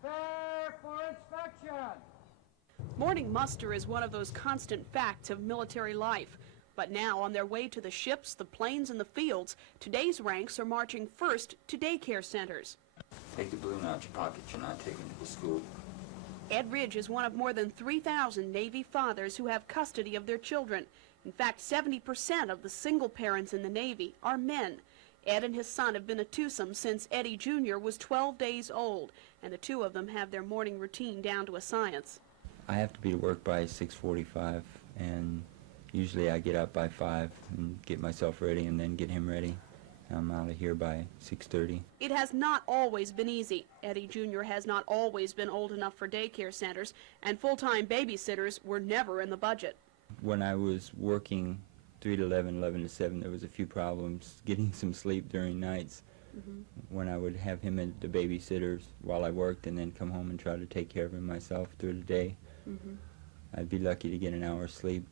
Prepare for inspection. Morning muster is one of those constant facts of military life. But now, on their way to the ships, the planes, and the fields, today's ranks are marching first to daycare centers. Take the balloon out your pocket. You're not taking it to school. Ed Ridge is one of more than 3,000 Navy fathers who have custody of their children. In fact, 70% of the single parents in the Navy are men. Ed and his son have been a twosome since Eddie Jr. was 12 days old, and the two of them have their morning routine down to a science. I have to be to work by 6:45, and usually I get up by 5 and get myself ready and then get him ready. I'm out of here by 6:30. It has not always been easy. Eddie Jr. has not always been old enough for daycare centers, and full-time babysitters were never in the budget. When I was working 3 to 11, 11 to 7, there was a few problems getting some sleep during nights. When I would have him at the babysitters while I worked and then come home and try to take care of him myself through the day. I'd be lucky to get an hour's sleep.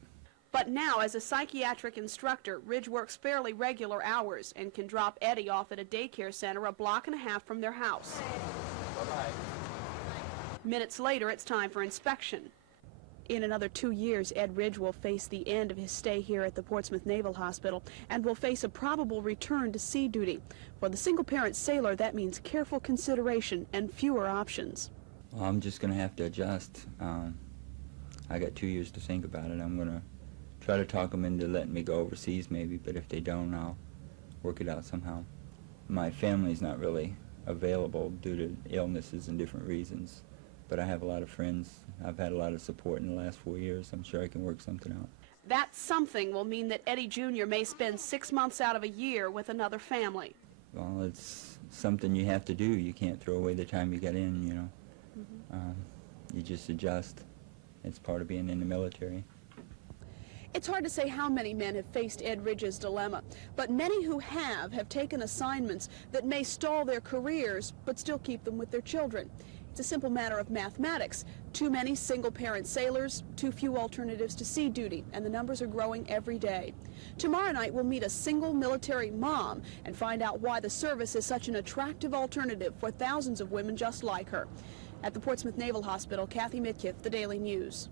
But now, as a psychiatric instructor, Ridge works fairly regular hours and can drop Eddie off at a daycare center a block and a half from their house. Bye-bye. Minutes later, it's time for inspection. In another 2 years, Ed Ridge will face the end of his stay here at the Portsmouth Naval Hospital and will face a probable return to sea duty. For the single-parent sailor, that means careful consideration and fewer options. Well, I'm just going to have to adjust. I got 2 years to think about it. I'm going to try to talk them into letting me go overseas maybe, but if they don't, I'll work it out somehow. My family's not really available due to illnesses and different reasons, but I have a lot of friends. I've had a lot of support in the last 4 years. I'm sure I can work something out. That something will mean that Eddie Jr. may spend 6 months out of a year with another family. Well, it's something you have to do. You can't throw away the time you got in, you know. You just adjust. It's part of being in the military. It's hard to say how many men have faced Ed Ridge's dilemma, but many who have taken assignments that may stall their careers but still keep them with their children. It's a simple matter of mathematics. Too many single-parent sailors, too few alternatives to sea duty, and the numbers are growing every day. Tomorrow night we'll meet a single military mom and find out why the service is such an attractive alternative for thousands of women just like her. At the Portsmouth Naval Hospital, Kathy Mitkiff, The Daily News.